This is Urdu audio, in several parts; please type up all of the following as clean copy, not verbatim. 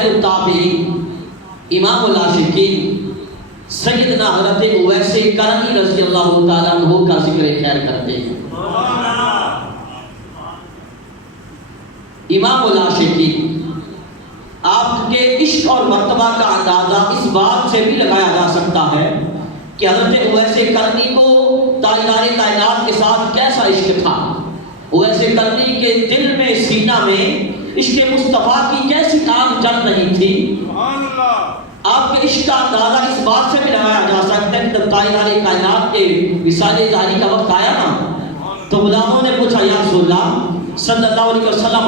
خیر التابعین امام العاشقین سیدنا حضرت اویس کرنی رضی اللہ تعالیٰ عنہ کا ذکر خیر کرتے ہیں۔ امام العاشقین آپ کے عشق اور مرتبہ کا اندازہ اس بات سے بھی لگایا جا سکتا ہے کہ حضرت اویس کرنی کو تاجدار کائنات کے ساتھ کیسا عشق تھا۔ اویس کرنی کے دل میں سینہ میں عشق مصطفیٰ کی کیسی آگ جل رہی تھی۔ آپ کے عشق کا اندازہ اس بات سے بھی لگایا جا سکتا ہے کہ جب تاجدار کائنات کے وصال ظاہری کا وقت آیا نا تو غلاموں نے پوچھا یا رسول اللہ صلی اللہ علیہ وسلم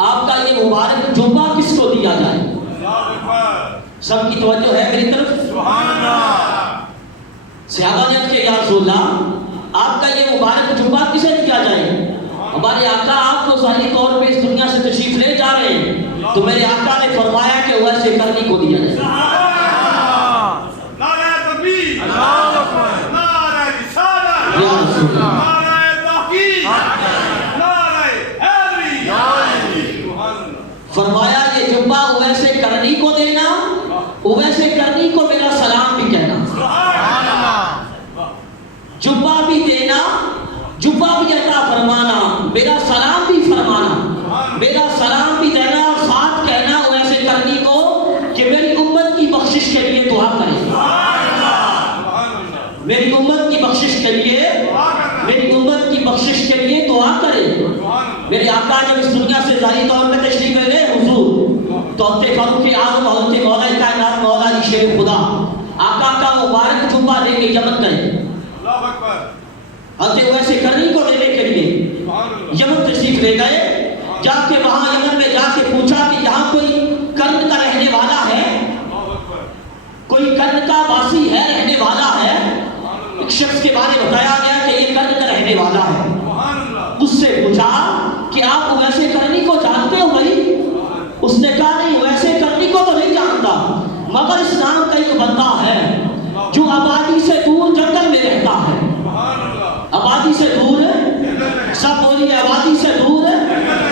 آپ کا یہ مبارک جبہ کس کو دیا جائے؟ سب کی توجہ ہے میری طرف؟ صحابہ نے کہا یا رسول اللہ آپ کا یہ مبارک جبہ کسے دیا جائے؟ ہمارے آقا آپ کو ظاہری طور پہ اس دنیا سے تشریف لے جا رہے ہیں تو میرے آقا نے فرمایا کہ اویس کرنی کو دیا جائے۔ نعرہ تکبیر، نعرہ رسالت، یا رسول اللہ، نعرہ تحقیق، نعرہ حیدری۔ فرمایا یہ جبہ اویس کرنی کو دینا، اویس کرنی کو میرا سلام بھی کہنا۔ جبہ بھی دینا، جبہ بھی عطا فرمانا، میرا سلام بھی فرمانا، میرا سلام بھی دینا اور ساتھ کہنا اویس کرنی کو کہ میری امت کی بخشش کے لیے دعا کریں، میری امت کی بخشش کے لیے، میری امت کی بخشش کے لیے دعا کریں۔ میرے آقا جب اس دنیا سے ظاہری طور پہ تشریف لے گئے حضور تو حضرت فاروق اعظم حضرت مولا کائنات مولا علی شیر خدا آقا کا مبارک جبہ لے کے یمن گئے۔ حضرت اویس کرنی کو لینے کے لیے یمن تشریف لے گئے، جا کے وہاں یمن میں جا کے پوچھا کہ یہاں کوئی کرن کا رہنے والا ہے، کوئی کرن کا باسی ہے، رہنے والا ہے؟ ایک شخص کے بارے بتایا گیا کہ یہ کرن کا رہنے والا ہے۔ اس سے پوچھا کہ آپ اویس کرنی کو جانتے ہو بھائی؟ اس نے کہا نہیں، اویس کرنی کو تو نہیں جانتا، مگر اس نام کا ایک بندہ ہے جو آبادی سے دور جنگل میں رہتا ہے۔ آبادی سے دور، سب بولیے آبادی سے دور،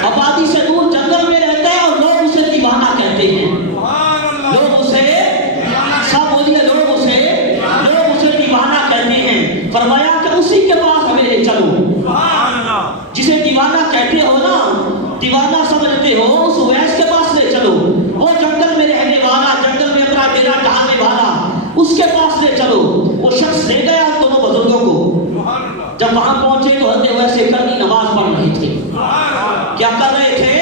آبادی سے دور جنگل میں رہتا ہے اور لوگ اسے دیوانہ کہتے ہیں، لوگ اسے، سب بولیے لوگ اسے دیوانہ کہتے ہیں۔ فرمایا کہ اسی کے پاس ہمیں لے چلو، جسے دیوانہ کہتے ہو نا، دیوانہ سمجھتے ہو، اس اویس کے پاس لے چلو، وہ جنگل میں رہنے والا، جنگل میں اپنا ڈیرا ڈالنے والا، اس کے پاس لے چلو۔ وہ شخص لے گیا دونوں بزرگوں کو۔ جب وہاں پہنچے تو حضرت اویس کرنی نماز پڑھ رہے تھے۔ کیا کر رہے تھے؟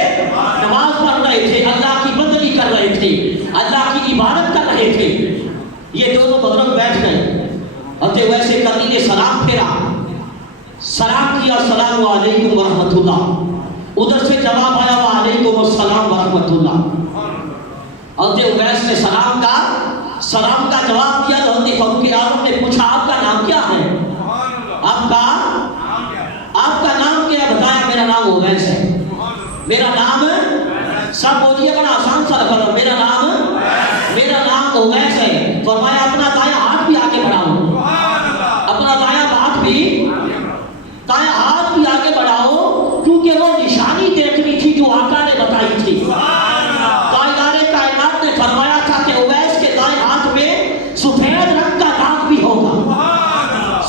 نماز پڑھ رہے تھے، اللہ کی بندگی کر رہے تھے، اللہ کی عبادت کر رہے تھے۔ یہ دونوں بزرگ بیٹھ گئے، حضرت اویس کرنی نے سلام پھیرا، سلام کیا السلام علیکم ورحمۃ اللہ، ادھر سے جواب آیا وعلیکم السلام ورحمۃ اللہ۔ حضرت اویس نے سلام کا جواب دیا تو حضرت فاروق اعظم نے پوچھا آپ کا نام کیا ہے؟ آپ کا نام کیا؟ بتایا میرا نام اویس ہے، میرا نام، سب بولیے بڑا آسان سا لفظ ہے، میرا نام اویس ہے۔ فرمایا اپنا دایاں ہاتھ بھی آگے بڑھاؤ، اپنا دایاں ہاتھ بھی آگے بڑھاؤ، کیونکہ وہ نشانی دیکھنی تھی جو آقا نے بتائی تھی۔ تاجدار کائنات نے فرمایا تھا کہ اویس کے دائیں ہاتھ میں سفید رنگ کا داغ بھی ہوگا،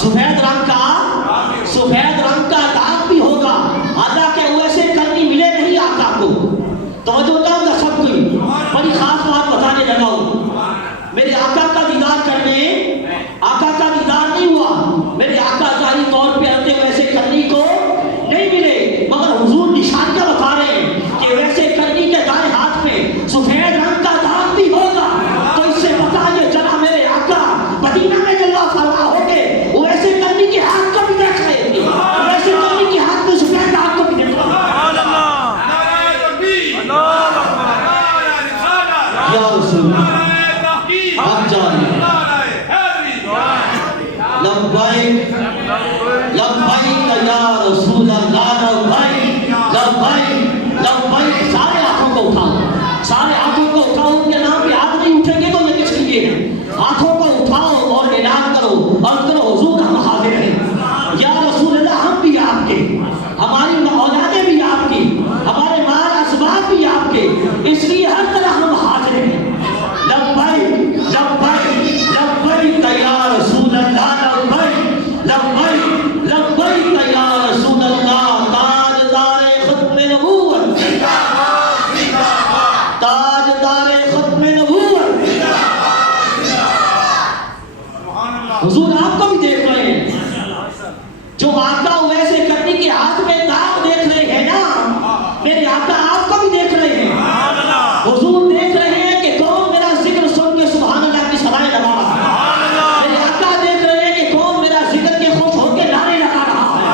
سفید رنگ کا داغ بھی ہوگا۔ حالانکہ اویس کرنی ملے نہیں آقا کو، توجہ کا سب کوئی بڑی خاص بات بتانے لگا ہوں۔ میرے آقا کا دیدار کرنے، آقا کا دیدار نہیں ہوا، میرے آقا ظاہری طور پہ حضرت اویس کرنی کو نہیں ملے، مگر حضور نشانیاں بتا رہے ہیں کہ اویس کرنی کے دائیں ہاتھ میں سفید رنگ کا داغ بھی ہوگا۔ تو اس سے پتا یہ چلا میرے آقا مدینہ میں جلوہ فرما ہو کے اویس کرنی کے ہاتھ کو بھی دیکھ رہے تھے، اویس کرنی کے ہاتھ میں سفید داغ کو بھی دیکھ رہے تھے۔ آپ کو بھی دیکھ رہے ہیں. حضور دیکھ رہے ہیں کہ کون میرا ذکر سن کے سبحان اللہ کی صدائیں لگا رہا ہے. میرے آقا دیکھ رہے ہیں کہ کون میرا ذکر کے خوش ہو کے نعرے لگا رہا ہے.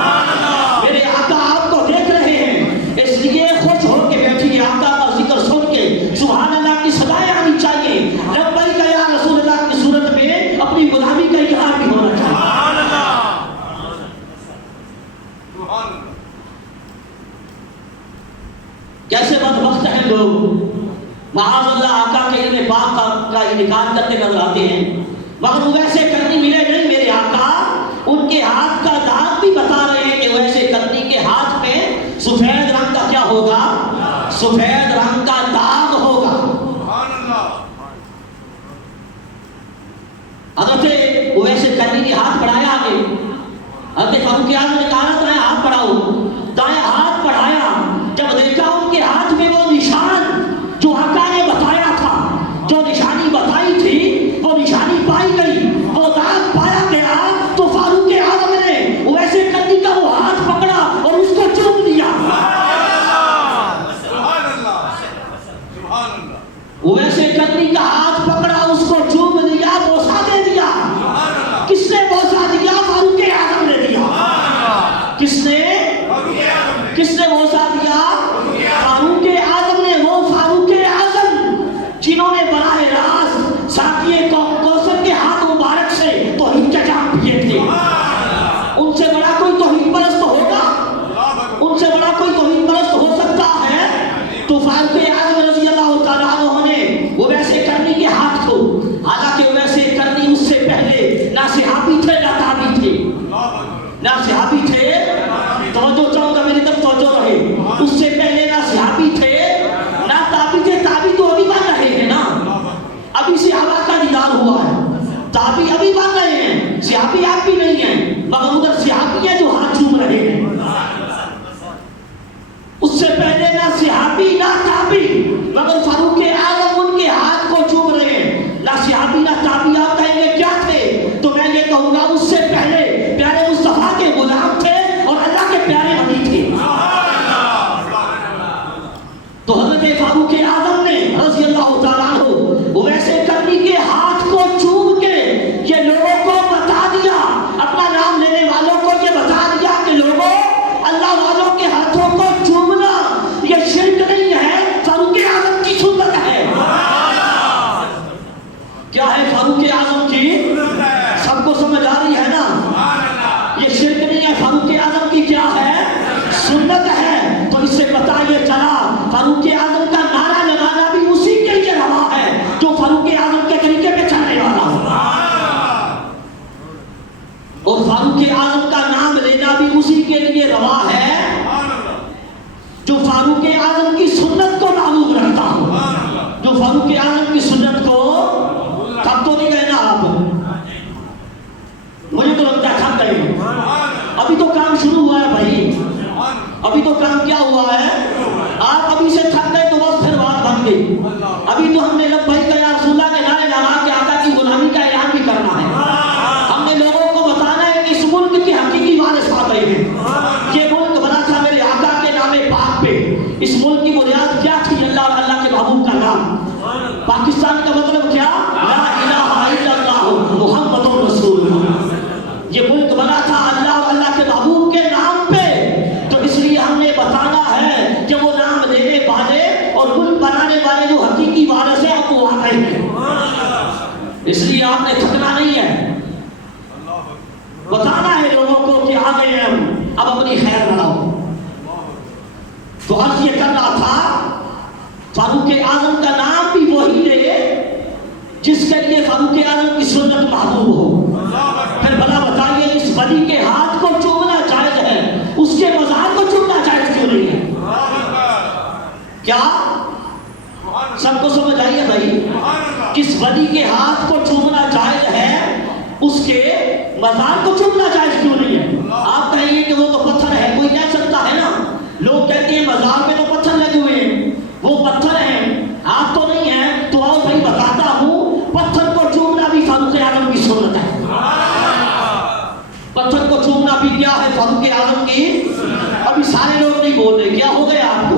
میرے آقا آپ کو دیکھ رہے ہیں، اس لیے خوش ہو کے بیٹھیے. آقا کا ذکر سن کے سبحان اللہ کی صدائیں آنی چاہیے. لبیک یا رسول اللہ کی صورت میں اپنی غلامی کا اقرار بھی ہونا چاہیے. کیسے بدبخت ہیں لوگ، معاذ اللہ آقا کے علم پاک کا انکار کرتے نظر آتے ہیں، مگر ویسے کرنی ملے نہیں. میرے آقا ان کے ہاتھ کا داغ بھی بتا رہے ہیں کہ ویسے کرنی کے ہاتھ میں سفید رنگ کا کیا ہوگا؟ سفید رنگ کا داغ ہوگا. حضرت ویسے کرنی کے ہاتھ بڑھایا آگے. حضرت فاروق اعظم نے کہا تمہیں ہاتھ بڑھاؤ، دائیں ہاتھ بڑھایا. جب دیکھا ان کے ہاتھ میں وہ نشان جو آقا نے بتایا تھا، جو نشانی بتائی تھی وہ نشانی پائی گئی، وہ داغ پایا گیا، تو فاروق اعظم نے ویسے کرنی کا وہ ہاتھ پکڑا اور اس کو چوم لیا. ویسے کرنی کا ہاتھ پکڑا، اس کو چوم لیا، بوسہ دے دیا. کس نے بوسہ دیا؟ فاروق اعظم نے دیا. کس نے بوسہ دیا؟ فاروق اعظم نے. وہ فاروق اعظم جنہوں نے براہ راست ساقی کوثر کے ہاتھ مبارک سے توحید کے جام پیے تھے. ان سے بڑا کوئی توحید پرست ہوگا؟ ان سے بڑا کوئی توحید پرست ہو سکتا ہے؟ تو فاروق اعظم رضی اللہ تعالیٰ عنہ نے وہ ویسے کرنی کے ہاتھ کو، حالانکہ ویسے کرنی اس سے پہلے نہ صحابی تھے نہ تابعی تھے. نہ صحابی تھے، توجہ چاہوں گا میری طرف توجہ رہے. اس سے پہلے نہ صحابی تھے نہ تابعی تھے. تابعی تو ابھی بن رہے ہیں نا، ابھی صحابہ کا دیدار ہوا ہے. تابعی ابھی بن رہے ہیں، صحابی آپ بھی نہیں ہیں، مگر ادھر صحابی ہیں جو ہاتھ چوم رہے ہیں. اس سے پہلے نہ صحابی نہ تابعی، مگر فاروق اعظم ان کے ہاتھ کو چوم رہے ہیں. نہ صحابی نہ تابعی. آپ کہیں گے کیا تھے؟ تو میں یہ کہوں گا اس سے پہلے پیارے مصطفیٰ کے غلام تھے اور اللہ کے پیارے نبی تھے. تو حضرت فاروق اعظم نے رضی اللہ تعالیٰ عنہ ویسے کرنی کے ہاتھ کو چوم کے یہ لوگوں کو بتا دیا، اپنا نام لینے والوں کو یہ بتا دیا کہ لوگوں، اللہ والوں کے ہاتھوں کو چومنا یہ شرک نہیں ہے، فاروق اعظم کی سنت ہے. کیا ہے فاروق اعظم کی؟ سب کو سمجھ آ رہی ہے نا؟ یہ شرک نہیں ہے، فاروق اعظم کی کیا ہے؟ سنت ہے. تو اس سے پتہ یہ چلا فاروق اعظم کا نعرہ لگانا بھی اسی کے لیے روا ہے جو فاروق اعظم کے طریقے پہ چلنے والا ہو، اور فاروق اعظم کا نام لینا بھی اسی کے لیے روا ہے جو فاروق اعظم کی سنت کو معلوم رکھتا ہو. جو فاروق اعظم کی سنت کو، تھک تو نہیں گئے نا آپ؟ مجھے تو لگتا ہے تھک گئے. ابھی تو کام شروع ہوا ہے بھائی، ابھی تو کام کیا ہوا ہے؟ آپ ابھی سے تھک گئے تو بس پھر بات بن گئی. ابھی تو ہم نے لبیک یا رسول اللہ کے نعرے لگا کے آقا کی غلامی کا اعلان بھی کرنا ہے. ہم نے لوگوں کو بتانا ہے کہ اس ملک کے حقیقی وارث آ گئے ہیں. یہ ملک بنا تھا میرے آقا کے نام پاک پہ. اس ملک کی بنیاد کیا تھی؟ اللہ اور اللہ کے محبوب کا نام. پاکستان کا مطلب کیا؟ لا الہ الا اللہ محمد رسول اللہ. یہ ملک بنا تھا اللہ اور اللہ کے محبوب کے نام پہ. تو اس لیے ہم نے بتانا ہے کہ وہ نام لینے والے اور ملک بنانے والے جو حقیقی وارث ہیں اب وہ آ گئے ہیں. اس لیے آپ نے تھکنا نہیں ہے، بتانا ہے لوگوں کو کہ آ گئے ہیں ہم، اب اپنی خیر بناؤ. تو عرض یہ کر رہا تھا فاروق اعظم کا نام بھی وہی لے جس کے لیے فاروق اعظم کی سنت محبوب ہو. پھر بھلا بتائیے اس ولی کے ہاتھ کو چومنا جائز ہے، اس کے مزار کو چومنا جائز کیوں نہیں ہے؟ کیا سب کو سمجھ آئیے بھائی؟ کس ولی کے ہاتھ کو چومنا جائز ہے، اس کے مزار کو چومنا جائز کیوں نہیں ہے؟ آپ کہیں گے کہ وہ تو پتھر ہے، کوئی کہہ سکتا ہے نا. لوگ کہتے ہیں مزار میں تو پتھر لگے ہوئے ہیں، وہ پتھر ہیں، ہاتھ تو نہیں ہے. تو آؤ بھائی بتاتا ہوں، پتھر کو چومنا بھی فاروق اعظم کی سنت ہے. پتھر کو چومنا بھی کیا ہے؟ فاروق اعظم کی. ابھی سارے لوگ نہیں بول رہے، کیا ہو گیا آپ کو؟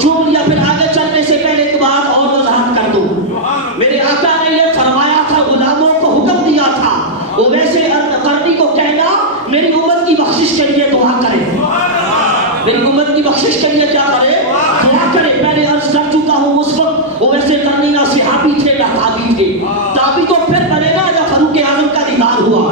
چوم لیا. پھر آگے چلنے سے پہلے ایک بات اور وضاحت کر دوں. میرے آقا نے یہ فرمایا تھا, غلاموں کو حکم دیا تھا, وہ ویسے قرنی کو کہنا میری امت کی بخشش کے لیے دعا کرے, میری امت کی بخشش کے لیے کیا کرے, دعا کرے. پہلے عرض کر چکا ہوں اس وقت وہ ویسے قرنی نہ صحابی تھے نہ تابعی تھے. تابعی تو پھر بنے گا جب فاروق اعظم کا دیدار ہوا,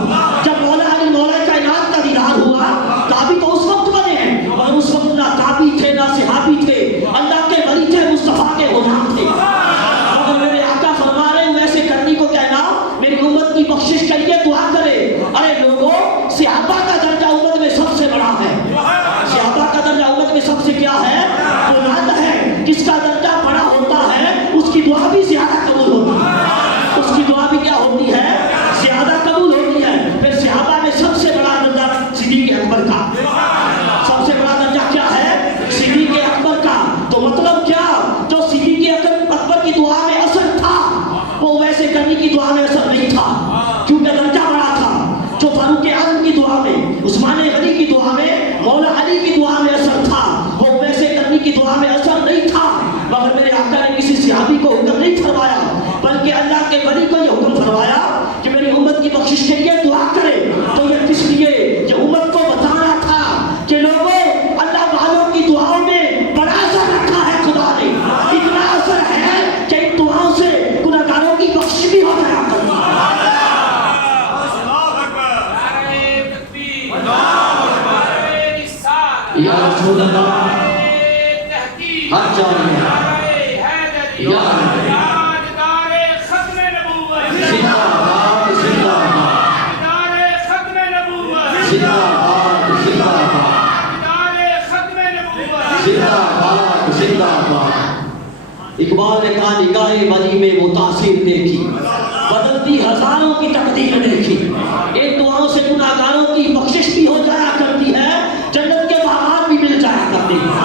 جب مولا علی مولا کائنات کا دیدار ہوا. تابعی تو اس وقت بنے ہیں, مگر اس وقت نہ تابعی تھے نہ صحابی تھے, اللہ کے ولی تھے, مصطفیٰ کے غلام تھے. مگر میرے آقا فرما رہے ہیں ویسے قرنی کو کہنا میری امت کی بخشش کے لیے دعا کرے. ارے لوگوں, صحابہ کا درجہ امت میں سب سے بڑا ہے. صحابہ کا درجہ امت میں سب سے کیا ہے, بلند ہے. جس کا درجہ بڑا ہوتا ہے اس کی دعا بھی زیادہ قبول ہوتی ہے, اس کی دعا بھی کیا ہوتی ہے, زیادہ قبول ہوتی ہے. پھر صحابہ میں سب سے بڑا درجہ صدیق اکبر کا, سب سے بڑا درجہ کیا ہے, صدیق اکبر کا. تو مطلب کیا, جو صدیق اکبر کی دعا میں اثر تھا وہ ویسے کرنے کی دعا میں اثر نہیں تھا, کیونکہ درجہ بڑا تھا. جو فاروق اعظم کی دعا میں, عثمان غنی کی دعا میں, مولا علی کی دعا میں اثر تھا, وہ ویسے کرنے کی دعا میں اثر نہیں تھا. مگر میرے آقا نے کسی صحابی کو حکم نہیں فرمایا, بلکہ اللہ کے ولی کو یہ حکم فرمایا کہ میری امت کی بخشش کے لیے دعا کرے. تو یہ کس لیے, یہ امت کو بتانا تھا کہ لوگوں, اللہ والوں کی دعاؤں میں بڑا اثر رکھا ہے خدا نے. اتنا اثر ہے کہ ان دعاؤں سے گناہگاروں کی بخشش بھی ہو جایا کرتی ہے. یا رسول اللہ, ہر جانے یا تاجدار ختم نبوت, زندہ باد, زندہ باد, تاجدار ختم نبوت, زندہ باد, زندہ باد, تاجدار ختم نبوت, زندہ باد, زندہ باد. اقبال نے کہا نگاہ ولی میں وہ تاثیر دیکھی, بدلتی ہزاروں کی تقدیر دیکھی. ان دعاؤں سے گناہگاروں کی بخشش بھی ہو جایا کرتی ہے, جنت کے باغات بھی مل جایا کرتے ہیں.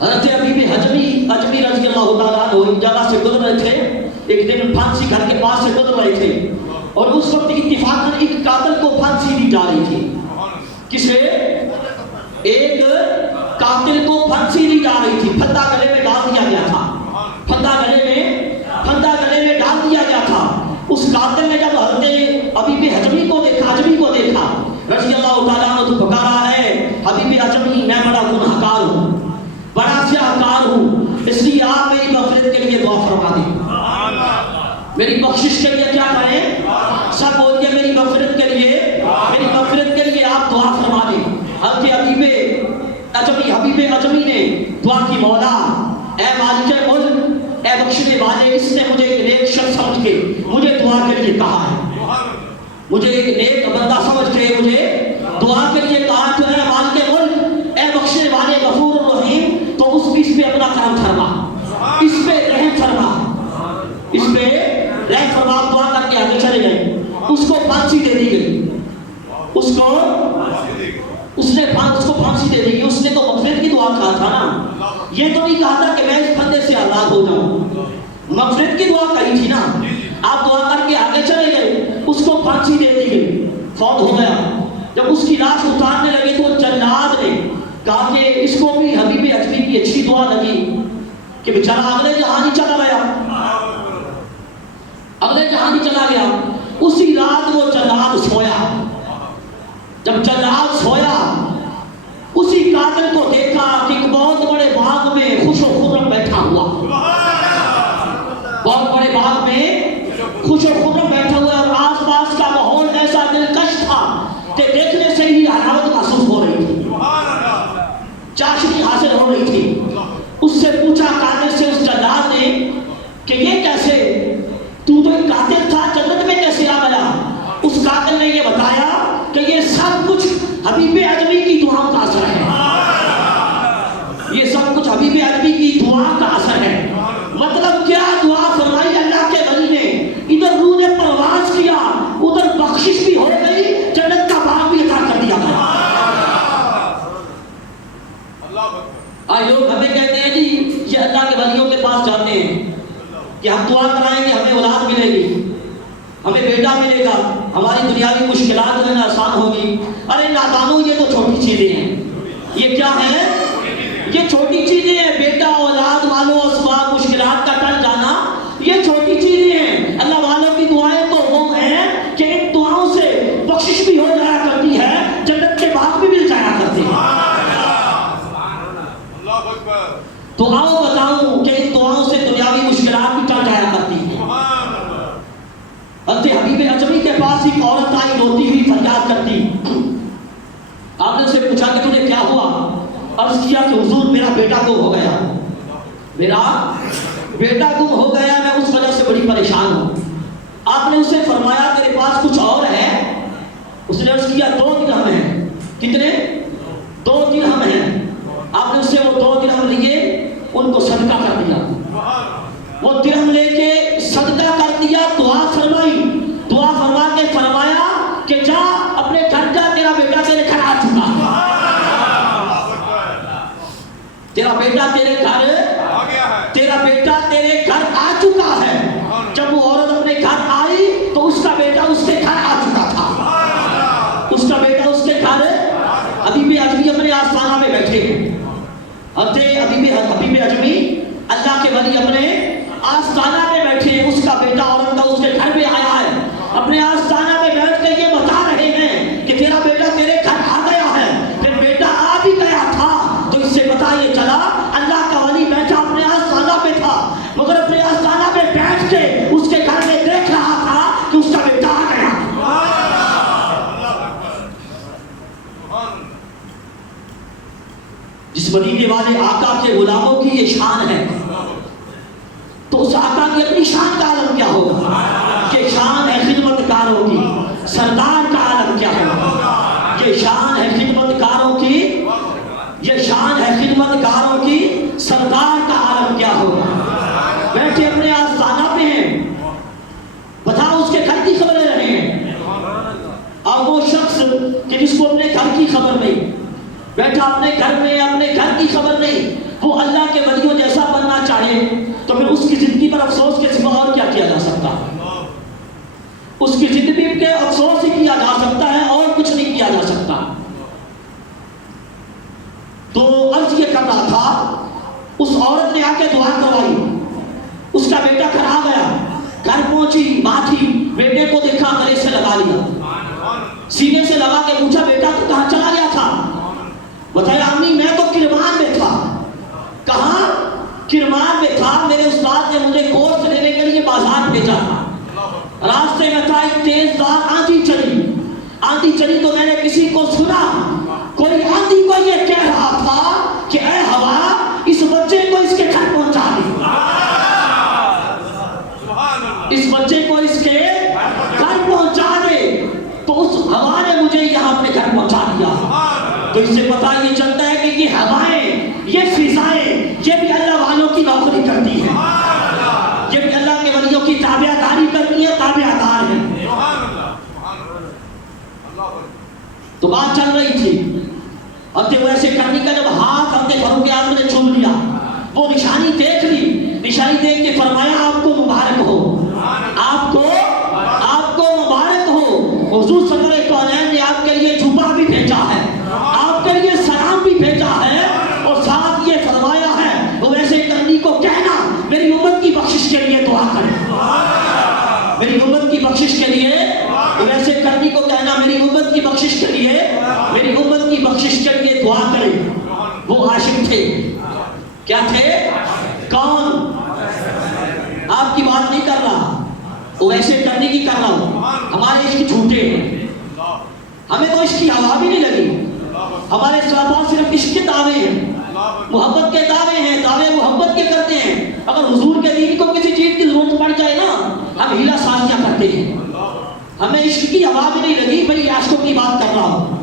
حضرت ابی حجمی رضی اللہ تعالیٰ عنہ ایک جگہ سے گزر رہے تھے. ایک دن پھانسی گھر کے پاس سے گزر رہے تھے, اور اس وقت اتفاقاً ایک قاتل کو پھانسی دی جا رہی تھی. کسے, ایک قاتل کو پھانسی دی جا رہی تھی. پھندا گلے میں ڈال دیا گیا تھا, پھندا گلے میں ڈال دیا گیا تھا. اس قاتل نے جب حضرت ابی حجمی کو دیکھا رضی اللہ تعالیٰ عنہ, تو پکارا ہے حبیب حجمی, میں بڑا گناہگار ہوں, بڑا سیاہکار ہوں, اس لیے آپ میری مغفرت کے لیے دعا فرما دیں, میری بخشش کے لیے کیا کریں, سب بولیے میری مغفرت کے لیے آپ دعا فرما دیں. حضرت حبیب حجمی نے دعا کی, مولا اے مالک ملک, اے بخشنے والے, اس نے مجھے ایک نیک شخص سمجھ کے مجھے دعا کے لیے کہا ہے, مجھے ایک نیک بندہ سمجھ کے مجھے دعا کے لیے کہا. تو اے مالک ملک, اے بخشنے والے غفور الرحیم, تو اس پہ اپنا کرم فرما, اس پہ رحم فرما, اس پہ رحم فرما. دعا کر کے آگے چلے گئے. اس کو پھانسی دے دی گئی, اس کو پھانسی دے دی گئی. اس نے تو مغفرت کی دعا کہا تھا نا, یہ تو نہیں کہا تھا کہ میں اس پھندے سے آزاد ہو جاؤں, مغفرت کی دعا کہی تھی نا. آپ دعا کر کے آگے چلے گئے, اس کو پھانسی دے دی گئی, فوت ہو گیا. جب اس کی لاش اتارنے لگے تو جلاد نے کہا کہ اس کو بھی حبیب حجمی کی اچھی دعا لگی کہ بیچارہ اگلے جہان ہی چلا گیا. اسی رات وہ جلاد سویا. جب جلاد سویا, اسی قاتل کو دیکھا کہ ایک بہت بڑے باغ میں خوش و خرم بیٹھا ہوا, بہت بڑے باغ میں خوش و خرم بیٹھا ہوا, اور آس پاس کا ماحول ایسا دلکش تھا کہ دیکھنے سے ہی حلاوت محسوس ہو رہی تھی, چاشنی حاصل ہو رہی تھی. اس سے پوچھا قاتل سے, اس جلاد نے, کہ یہ کیسے, تو ایک قاتل تھا, جنت میں کیسے آ گیا؟ اس قاتل نے یہ بتایا کہ یہ سب کچھ حبیب حجمی کی دعاؤں کا اثر ہے, یہ سب کچھ حبیب حجمی کی دعا کا اثر ہے. مطلب کیا, دعا فرمائی اللہ کے ولی نے, ادھر روح نے پرواز کیا, ادھر بخشش بھی ہو گئی, جنت کا باغ بھی عطا کر دیا گیا. لوگ ہمیں کہتے ہیں جی یہ اللہ کے ولیوں کے پاس جاتے ہیں کہ ہم دعا کرائیں گے ہمیں اولاد ملے گی, ہمیں بیٹا ملے گا, ہماری دنیاوی مشکلات جو ہے نا آسان ہوگی. ارے نادانوں یہ تو چھوٹی چیزیں ہیں. یہ کیا ہے؟ یہ چھوٹی چیزیں ہیں. بیٹا اولاد والوں اسباب مشکلات کا ٹل جانا یہ چھوٹی چیزیں ہیں. اللہ والوں کی دعائیں تو وہ ہیں کہ ان دعاؤں سے بخشش بھی ہو جایا کرتی ہے, جنت کے باغ بھی مل جایا کرتے ہیں. تو آؤ بتاؤں کہ ان دعاؤں سے دنیاوی مشکلات بھی ٹل جایا کرتی ہیں. حضرت حبیب اجمی کے پاس ایک عورت آئی روتی ہوئی فریاد کرتی. آپ نے اسے پوچھا کہ تمہیں کیا ہوا؟ عرض کیا کہ حضور میرا بیٹا گم ہو گیا, میرا بیٹا گم ہو گیا, میں اس وجہ سے بڑی پریشان ہوں. آپ نے اسے فرمایا تیرے پاس کچھ اور ہے؟ اس نے عرض کیا 2 درہم ہیں. کتنے؟ 2 درہم ہیں. آپ نے اس سے وہ 2 درہم لیے, ان کو صدقہ کر دیا. وہ درہم لے کے صدقہ کر دیا, دعا فرمائی. دعا فرما کے فرمایا کہ جا اپنے گھر جا, تیرا بیٹا تیرے گھر آ چکا ہے. تیرا بیٹا تیرے گھر, تیرا بیٹا تیرے گھر آ چکا ہے. جب وہ عورت اپنے گھر آئی تو اس کا بیٹا اس کے گھر آ چکا تھا. اس کا بیٹا اس کے گھر, حبیب اجمی اپنے آستانہ میں بیٹھے ہیں. حبیب اجمی اللہ کے ولی اپنے آستانہ میں بیٹھے ہیں. اس کا بیٹا عورت کا اس کے گھر میں آیا ہے. اپنے آستانہ میں بیٹھ کے یہ بتا رہے ہیں کہ تیرا بیٹا تیرے گھر آ گیا ہے. پھر بیٹا آ بھی گیا تھا تو اس سے پتا یہ چلا اللہ کا ولی بیٹھا اپنے آستانہ پہ تھا, مگر اپنے آستانہ پہ بیٹھ کے اس کے گھر میں دیکھ رہا تھا کہ اس کا بیٹا آ گیا. جس مدینے والے آقا کے غلاموں کی یہ شان ہے تو اس آقا کی اپنی شان کا عالم کیا ہوگا؟ یہ شان ہے خدمت کاروں کی, سردار کا عالم کیا ہوگا؟ یہ شان ہے خدمت کاروں کی, یہ شان ہے خدمت کاروں کی, سردار کا عالم کیا ہوگا؟ بیٹھے اپنے آستانہ پہ ہیں, بتاؤ اس کے گھر کی خبریں رہے ہیں. اور وہ شخص کہ جس کو اپنے گھر کی خبر نہیں, بیٹھا اپنے گھر میں, اپنے گھر کی خبر نہیں, وہ اللہ کے ولیوں جیسا بننا چاہے تو پھر اس کی زندگی پر افسوس کے سوا اور کیا کیا جا سکتا ہے؟ اس کی زندگی کے افسوس ہی کیا جا سکتا ہے, اور کچھ نہیں کیا جا سکتا. تو عرض یہ کر رہا تھا, اس عورت نے آ کے دعا کروائی. اس کا بیٹا گھر آ گیا, گھر پہنچی, ماں تھی, بیٹے کو دیکھا, گلے سے لگا لیا, سینے سے لگا کے پوچھا بیٹا تو کہاں چلا گیا تھا؟ بتایا امی میں تو کرمان میں تھا. کہاں؟ کرمان میں تھا. میرے استاد نے مجھے گوشت لینے کے لیے بازار بھیجا تھا. راستے میں تھا ایک تیز دار آندھی چلی. آندھی چلی تو میں نے کسی کو سنا, کوئی آندھی کو یہ کہہ رہا تھا کہ اے ہوا اس بچے کو اس کے گھر پہنچا دے, اس بچے کو اس کے گھر پہنچا دے. تو اس ہوا نے مجھے یہاں اپنے گھر پہنچا دیا. تو اس سے پتا یہ چلتا ہے کہ یہ ہوائیں, یہ فضائیں, یہ بھی اللہ والوں کی نوکری کرتی ہیں, یہ بھی اللہ کے ولیوں کی تابع داری کرتی ہے, تابع دار ہیں. تو بات چل رہی تھی, اب تو ویسے کرنی کا جب ہاتھ اپنے گھروں کے آدمی نے چھوڑ لیا, وہ نشانی دیکھ لی, نشانی دیکھ کے فرمایا آپ کو مبارک ہو, آپ کو مبارک ہو. حضور صلی اللہ علیہ وسلم نے آپ کے لیے جھبا بھی بھیجا ہے, آپ کے لیے سلام بھی بھیجا ہے, اور ساتھ یہ فرمایا ہے وہ ویسے کرنی کو کہنا میری امت کی بخشش کے لیے دعا کرے. میری امت کی بخشش کے لیے ویسے کرنی کو کہنا میری امت کی بخشش کے لیے, میری امت کی بخشش کے لیے دعا کرے. وہ عاشق تھے. کیا تھے؟ کون؟ آپ کی بات نہیں کر رہا, وہ ایسے کرنے کی کر رہا ہوں. ہمارے عشق جھوٹے ہیں, ہمیں تو عشق کی ہوا بھی نہیں لگی. ہمارے صحابہ صرف عشق کے دعوے ہیں, محبت کے دعوے ہیں, دعوے محبت کے کرتے ہیں. اگر حضور کے دین کو کسی چیز کی ضرورت پڑ جائے نا, ہم ہیلا سازیاں کرتے ہیں. ہمیں عشق کی ہوا بھی نہیں لگی. بھائی عاشقوں کی بات کر رہا ہوں.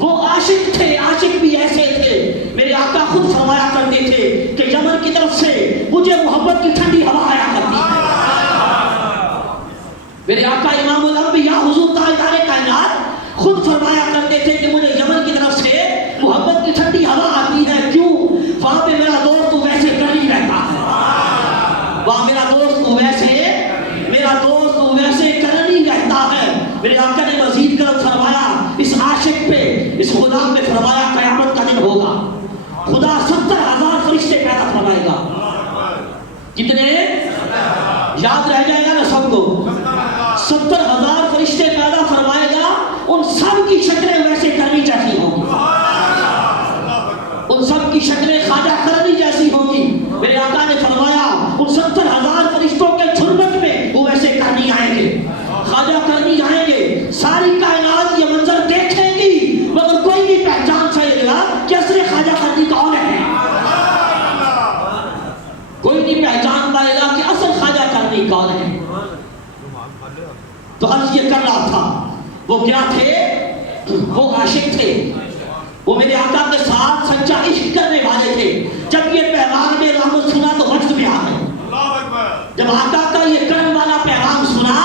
وہ عاشق تھے, عاشق بھی ایسے تھے. میرے آقا خود فرمایا کرتے تھے کہ یمن کی طرف سے مجھے محبت کی ٹھنڈی ہوا آیا کرتی ہے. میرے آقا امام الانبیاء حضور تاجدار کائنات خود فرمایا کرتے تھے کہ مجھے یمن کی طرف سے محبت کی ٹھنڈی ہوا آتی ہے. کیوں؟ وہاں پہ میرا دوست ویسے کر ہی رہتا ہے, وہاں میرا دوست ویسے کر ہی رہتا ہے. میرے آقا نے مزید کرم فرمایا اس عاشق پہ کلام میں فرمایا قیامت کا دن ہوگا خدا 70,000 فرشتے پیدا فرمائے گا. کتنے؟ یاد رہ جائے گا نا سب کو. 70,000 فرشتے پیدا فرمائے گا. ان سب کی شکلیں ویسے کرنی جیسی ہوں گی. ان سب کی شکلیں خواجہ کرنی جیسی ہوں گی. میرے آقا نے فرمایا ان 70,000 فرشتوں کے جھرمٹ میں وہ ویسے کرنی آئیں گے, خواجہ کرنی آئیں گے. ساری کائنات یہ منظر دیکھیں گی مگر کوئی نہیں پہچان سکے گا کہ اصل خواجہ کرنی کون ہے. کوئی نہیں پہچان پائے گا کہ اصل خواجہ کرنی کون ہے. تو عرض یہ کر رہا تھا وہ کیا تھے؟ وہ عاشق تھے. وہ میرے آقا کے ساتھ سچا عشق کرنے والے تھے. جب یہ پیغام میں رحمت سنا تو وجد میں آ گئے. جب آقا کا یہ کرم والا پیغام سنا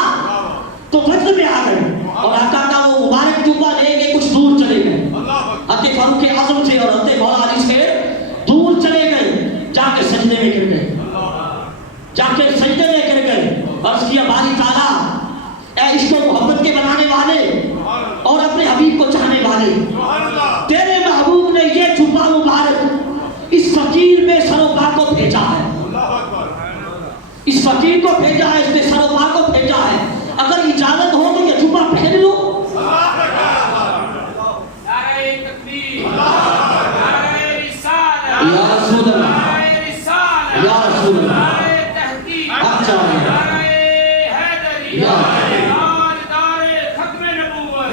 تو وجد میں آ گئے اور آقا کا وہ مبارک جوبہ لے کے کچھ دور چلے گئے. حضرت فاروق اعظم تھے اور حضرت مولا علی سے دور چلے گئے. جا کے سجدے میں گر گئے. جا کے سجدے میں گر گئے. عرض کیا باری تعالیٰ اے عشق و محبت کے بنانے والے اور اپنے حبیب کو چاہنے والے, تیرے محبوب نے یہ جوبہ مبارک اس فقیر میں سر و پا کو بھیجا ہے. اس فقیر کو بھیجا ہے, اس نے سر و پا کو بھیجا ہے. اگر اجازت ہو تو یہ جوبہ پہن لو. نعرہ تکبیر, نعرہ رسالہ, یا رسول اللہ, نعرہ رسالہ, یا رسول اللہ, نعرہ تحقیق, اچھا نعرہ حیدری, یا تاجدار ختم نبوت.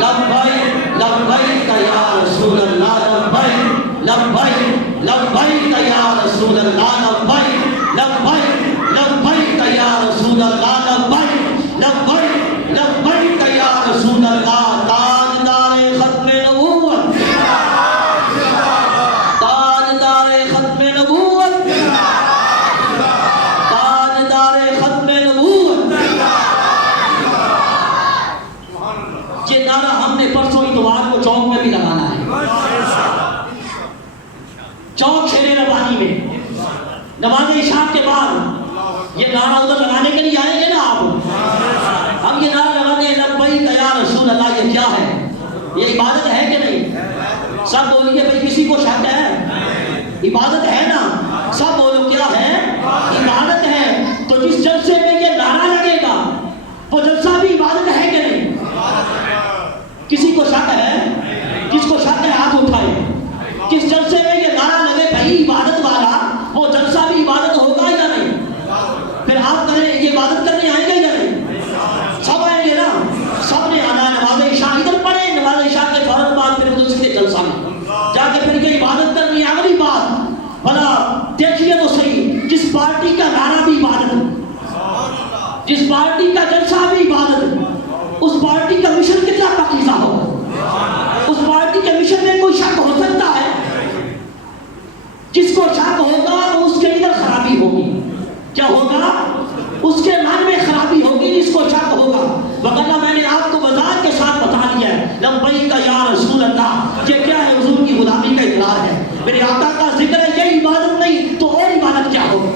لبیک لبیک یا رسول اللہ, لبیک لبیک لبیک یا رسول اللہ, لبیک لبیک لبیک یا رسول اللہ, لبیک لبیک لبیک یا رسول اللہ. تاجدار ختم نبوت, تاجدار ختم نبوت, تاجدار ختم نبوت. یہ نعرہ ہم نے پرسوں اتوار کو چوک میں بھی لگانا ہے. چوک شیر ربانی میں نماز عشاء کے بعد یہ نعرہ ادھر لگانے کے لیے آئیں گے نا آپ. ہم یہ نعرہ لگانے لبیک یا رسول اللہ. یہ کیا ہے؟ یہ عبادت ہے کہ نہیں؟ سب بولیے بھائی, کسی کو شک ہے؟ عبادت ہے نا. سب بولو کیا ہے؟ عبادت ہے. تو جس جلسے میں یہ نعرہ لگے گا وہ جلسہ بھی عبادت ہے کہ نہیں؟ کسی کو شک ہے؟ جس کو شک ہے ہاتھ اٹھائے. کس جلسے میں یہ نعرہ لگے بھائی عبادت والا, وہ جلسہ بھی عبادت ہوگا یا نہیں؟ پھر آپ کریں یہ عبادت کرنے آئیں گے یا نہیں؟ سب آئیں گے نا. سب نے آنا ہے. نماز عشاء ادھر پڑھیں, نماز عشاء کے فوراً بعد پھر اس کے جلسہ میں جا کے پھر یہ عبادت کرنی ہے. اگلی بات بھلا دیکھیے تو صحیح, جس پارٹی کا نعرہ بھی عبادت, جس پارٹی کا جلسہ بھی عبادت, اس پارٹی کا مشن کتنا پاکیزہ ہوگا. اس پارٹی کے مشن میں کوئی شک ہو سکتا ہے؟ جس کو شک ہوگا تو اس کے اندر خرابی ہوگی. کیا ہوگا؟ اس کے من میں خرابی ہوگی جس کو شک ہوگا. وگرنہ میں نے آپ کو وضاحت کے ساتھ بتا دیا ہے لبیک یا رسول اللہ. یہ کیا ہے؟ حضور کی غلامی کا اقرار ہے. میرے آقا کا ذکر ہے, یہ عبادت نہیں تو اور عبادت کیا ہوگی؟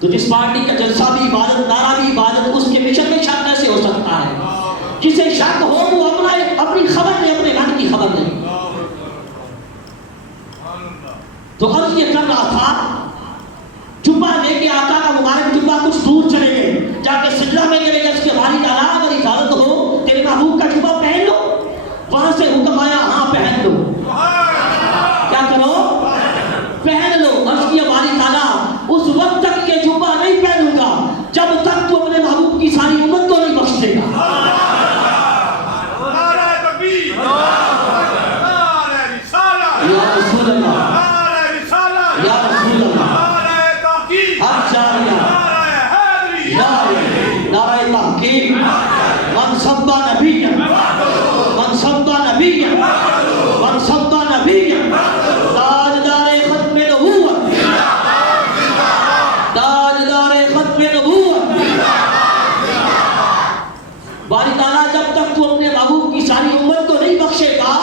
تو جس پارٹی کا جلسہ بھی عبادت, نعرہ بھی عبادت, اس کے مشن میں شک کیسے ہو سکتا ہے؟ جسے شک ہو وہ اپنی خبر لے, اپنے من کی خبر لے. تو عرض یہ کر رہا تھا جبہ لے کے آقا کا مبارک جبہ کچھ دور چلے گئے. جا کے سجدہ میں گئے. اس کے باری تعالیٰ اگر اجازت ہو تیرے محبوب کا جبہ پہن لو. وہاں سے حکم آیا ہاں پہن لو. کیا کرو؟ پہن لو. عرض کیا باری تعالیٰ اس وقت تک یہ جبہ نہیں پہنوں گا جب تک تو اپنے محبوب کی ساری امت کو نہیں بخش دے گا. یا رسول اللہ, یا رسول اللہ, نعرہ تحقیق. من سب نبی, من سب نبی, من سب نبی, تاجدار ختم نبوت, تاجدار ختم نبوت. باری تعالیٰ جب تک تو اپنے محبوب کی ساری امت کو نہیں بخشے گا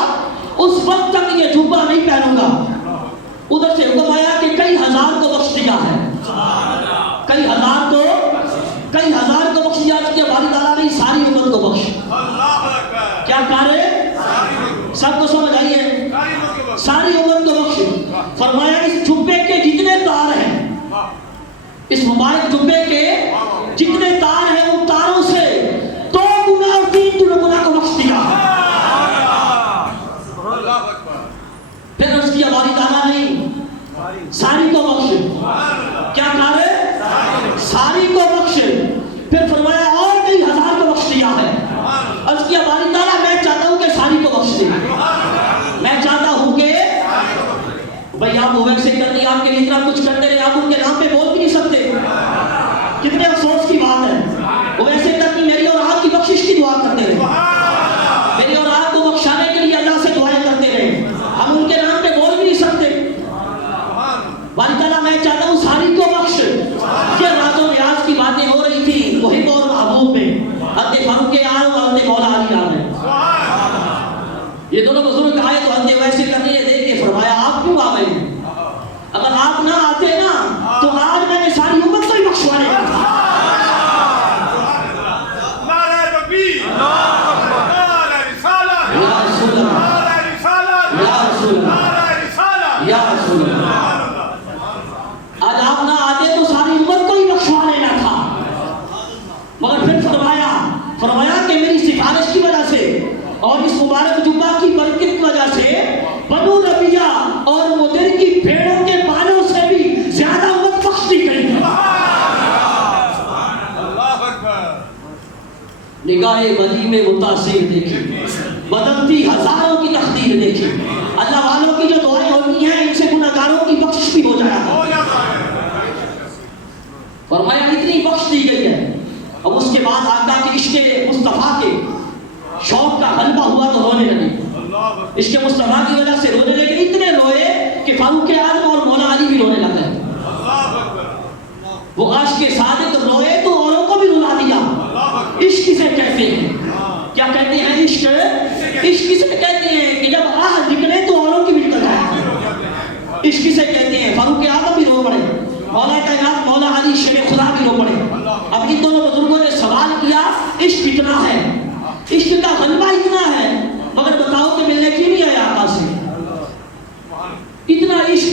اس وقت تک یہ جبہ نہیں پہنوں گا. ادھر سے حکم آیا کہ کئی ہزار کو بخش دیا ہے. کئی ہزار کو بخش دیا. باری تعالیٰ نے ساری امت کو بخش. سب کو سمجھ آئی ہے؟ ساری امت کو بخش ساری امت کو بخش. فرمایا اس جبے کے جتنے تار ہیں, اس مبارک جبے کے جتنے تار ہیں, ان تاروں سے 2 گنا اور 3 گنا کو بخش دیا. اللہ اکبر پھر اس کی ہماری دانا نہیں, ساری کو بخش. کیا کہا ہے؟ ساری کو بخش. پھر فرمایا اور کئی 1000 کو بخش دیا ہے. اس کی ہماری دانا میں چاہتا ہوں کہ ساری کو بخش دے. میں چاہتا ہوں کہ بھئی آپ ویسے کرنی, آپ کے لیے اتنا کچھ کرتے رہے, آپ ان کے نام پہ بول بھی نہیں سکتے. کتنے افسوس کی بات ہے. وہ ویسے کرنی میری اور آپ کی بخشش کی دعا کرتے رہے, میری اور آپ کو بخشانے کے لیے اللہ سے دعائیں کرتے رہے. ہم ان کے نام پہ بول بھی نہیں سکتے. باری تعالیٰ میں چاہتا ہوں ساری کو بخش. یہ راتوں میں آج کی باتیں ہو رہی تھی محب اور محبوب میں, حضرت فاروق اعظم اور حضرت مولا علی نام ہے. یہ دونوں بزرگ آئے تو حضرت ویسے کرنی ہے دیکھ کے فرمایا آپ کیوں آ گئے؟ اگر آپ نہ آتے نا تو آج میں نے ساری امت کو ہی بخشوانے کا تھا. نعرہ تکبیر نعرہ رسالت یا رسول اللہ, نعرہ رسالت یا رسول اللہ, نعرہ رسالت یا رسول اللہ. آج آپ نہ آتے تو ساری امت کو ہی بخشوا لینا تھا. مگر پھر فرمایا کہ میری سفارش کی وجہ سے اور اس مبارک جمعہ کی برکت کی وجہ سے بنو ربیہ اور مدر کی بھیڑوں کے بالوں سے بھی زیادہ امت بخش دی گئی. اللہ اکبر نگاہ ولی میں متاثر دیکھی, بدلتی ہزاروں کی تقدیر دیکھی. اللہ والوں کی جو دعائیں ہوتی ہیں ان سے گناہگاروں کی بخشش بھی ہو جایا ہے. ہو جاتا ہے فرمایا اتنی بخش دی گئی ہے. اب اس کے بعد آقا کے عشق مصطفیٰ کے شوق کا غلبہ ہوا تو رونے لگے. اللہ اکبر عشق مصطفیٰ کی وجہ سے رونے لگے. اتنے روئے کہ فاروق اعظم اور مولا علی بھی رونے لگے. اللہ اکبر وہ عاشق صادق روئے تو اوروں کو بھی رلا دیا. اللہ اکبر عشق کسے کہتے ہیں؟ کیا کہتے ہیں عشق؟ عشق کسے کہتے ہیں کہ جب آہ نکلے تو اوروں کی بھی نکل جائے. عشق کسے کہتے ہیں؟ فاروق اعظم بھی رو پڑے, مولا کائنات مولا علی شیر خدا بھی رو پڑے. اب ان دونوں بزرگوں نے سوال کیا عشق کتنا ہے, عشق کا غلبہ اتنا ہے, مگر بتاؤ کہ ملنے کیوں نہیں آیا آقا سے؟ اتنا عشق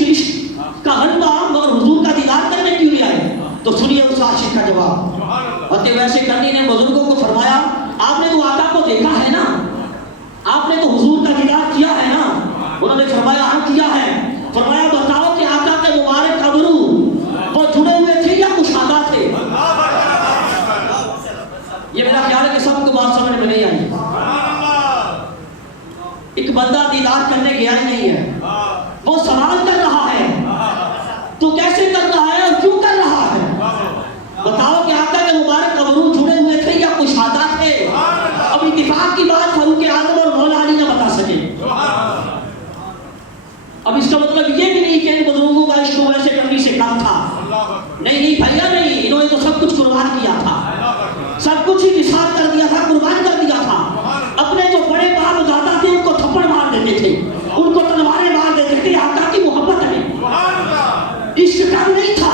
کا غلبہ مگر حضور کا دیدار کرنے کیوں نہیں آئے؟ تو سنیے اس عاشق کا جواب. حضرت ویسے کرنی نے بزرگوں کو فرمایا آپ نے تو آقا کو دیکھا ہے نا, آپ نے تو حضور کا دیدار کیا ہے نا؟ انہوں نے فرمایا ہاں کیا ہے. فرمایا بتاؤ کہ آقا کے مبارک ابرو وہ جڑے ہوئے تھے یا کشادہ تھے؟ یہ میرا خیال ہے کہ سب کو بات سمجھ میں نہیں آئی. ایک بندہ دیدار کرنے گیا ہی نہیں ہے, وہ سوال کر رہا ہے, تو کیسے کر رہا ہے اور کیوں کر رہا ہے؟ بتاؤ کہ آقا کے مبارک ابرو جڑے ہوئے تھے یا کشادہ تھے؟ اب اتفاق کی بات فاروق اعظم اور مولا علی نہ بتا سکے. اب اس کا مطلب یہ بھی نہیں کہ ان بزرگوں کا عشق ویسے کرنی سے کم تھا. نہیں بھیا نہیں, انہوں نے تو سب کچھ قربان کیا تھا, سب کچھ ہی نثار کر دیا تھا, قربان کر دیا تھا. اپنے جو بڑے باپ دادا تھے ان کو تھپڑ مار دیتے تھے, ان کو تلواریں مار دیتے تھے. آقا کی محبت ہے, عشق کم نہیں تھا.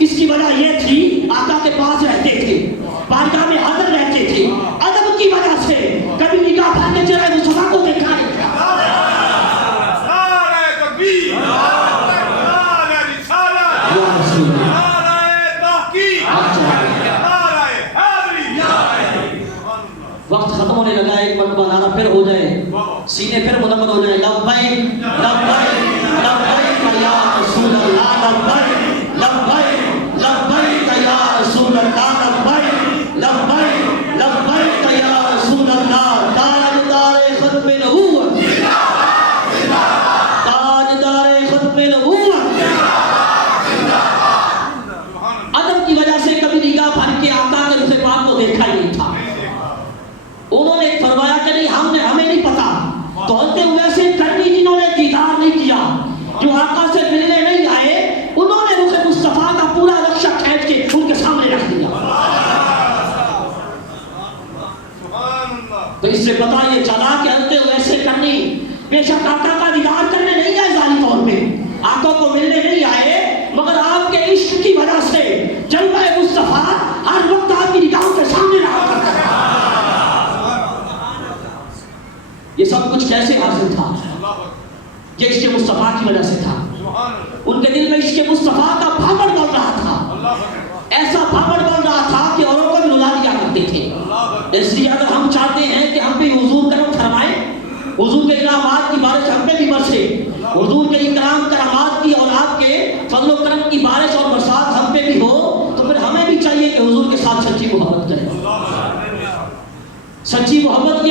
اس کی وجہ یہ تھی آقا کے پاس رہتے تھے, بارگاہ میں حاضر رہتے تھے. ادب کی وجہ سے کبھی نگاہ پھیر کے چہرے مصطفیٰ کو دیکھا نہیں تھا. نعرہ تکبیر نعرہ رسالت یا رسول اللہ, نعرہ تحقیق نعرہ حیدری. وقت ختم ہونے لگا, ایک مرتبہ نعرہ پھر ہو جائے, سینے پھر منور ہو جائے. لبیک لبیک لبیک یا رسول اللہ, لبیک لبیک لبیک یا رسول اللہ, لبیک لبیک لبیک یا رسول اللہ. تاجدار ختم نبوت, تاجدار ختم نبوت. ادب کی وجہ سے کبھی نگاہ بھر کے آقا کے رخ پاک کو دیکھا ہی نہیں تھا. انہوں نے فرمایا کہ نہیں ہمیں نہیں پتا. تو حضرت ویسے کرنی جنہوں نے دیدار نہیں کیا, جو آقا سے ملنے نہیں آئے, انہوں نے رخ مصطفیٰ کا پورا نقشہ کھینچ کے ان کے سامنے رکھ دیا. تو اس سے پتا یہ چلا کہ حضرت ویسے کرنی بے شک آقا کا دیدار کرنے نہیں آئے, ظاہری طور پہ آقا کو ملنے نہیں آئے, مگر آپ کے عشق کی وجہ سے جلوہ مصطفیٰ ہر وقت آپ کی نگاہوں کے سامنے رہا کرتا ہے. یہ سب کچھ کیسے حاصل تھا؟ اللہ اکبر یہ عشق مصطفیٰ کی وجہ سے تھا۔ سبحان اللہ ان کے دل میں عشق مصطفیٰ کا بھاگڑ بڑھ رہا تھا، اللہ اکبر ایسا بھاگڑ بڑھ رہا تھا کہ اوروں کو بھی رلا دیا کرتے تھے۔ اللہ اکبر اس لیے اگر ہم چاہتے ہیں کہ ہم بھی حضور کرم فرمائیں، حضور کے انعامات کی بارش ہم پہ بھی برسے، حضور کے اکرام کرامات کی اور آپ کے فضل و کرم کی بارش اور برسات ہم پہ بھی ہو، تو پھر ہمیں بھی چاہیے کہ حضور کے ساتھ سچی محبت کریں۔ اللہ اکبر سچی محبت کی